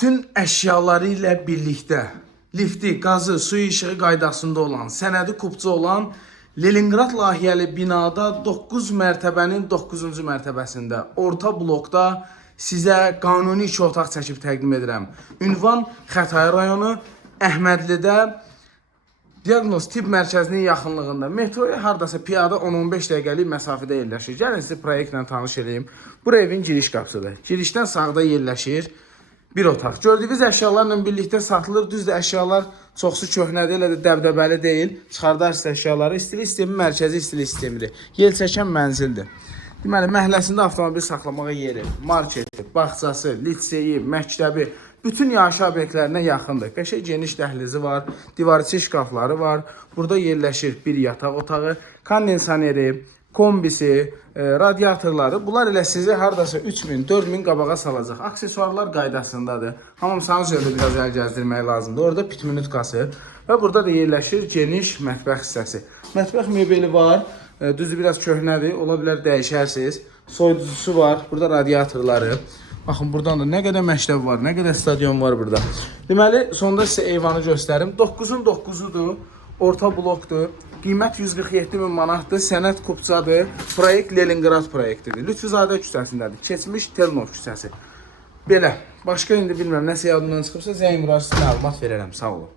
bütün əşyaları ilə birlikdə lifti, qazı, suyu işığı qaydasında olan, sənədi kupçu olan Leningrad layihəli binada 9 mərtəbənin 9-cu mərtəbəsində orta blokda sizə qanuni 2 otaq çəkib təqdim edirəm. Ünvan Xətai rayonu, Əhmədlidə Diaqnoz Tibb Mərkəzinin yaxınlığında. Metroya hardasa piyada 10-15 dəqiqəlik məsafədə yerləşir. Gəlin sizi proyektlə tanış edeyim. Bu evin giriş qapısıdır. Girişdən sağda yerləşir bir otaq. Gördüyünüz əşyalarla birlikdə satılır. Düzdür, əşyalar çoxsu köhnədir, elə də dəbdəbəli deyil. Çıxardarsınız əşyaları. İstili sistemi mərkəzi istili sistemidir. Yel çəkən mənzildir. Deməli, məhəlləsində avtomobil saxlamağa yeri, marketi, bağçası, litseyi, məktəbi, bütün yaşayış obyektlərinə yaxındır. Qəşəng geniş dəhlizi var, divarçı şkafları var. Burada yerləşir bir yataq otağı, kondensaneri, kombisi, radiatorları. Bunlar ilə sizi hardasa 3000-4000 qabağa salacaq. Aksesuarlar qaydasındadır. Hamamsanız yolda biraz əl gəzdirmək lazımdır. Orada pit minutkası və burada da yerləşir geniş mətbəx hissəsi. Mətbəx mebeli var. Düzdür, biraz köhnədir. Ola bilər dəyişərsiniz. Soyuducusu var. Burada radiatorları. Baxın, buradan da nə qədər məktəb var, nə qədər stadion var burada. Deməli, sonda sizə eyvanı göstərim. 9-un 9-udur. Orta blokdur. Qiymət 147 min manatdır. Sənət kupçadır. Proyekt Leningrad proyektidir. Lütfüzadə küçəsindədir. Keçmiş Telnov küçəsi. Belə. Başqa indi bilmirəm, nəsə yadımdan çıxıbsa zəng vurarsa məlumat verərəm. Sağ olun.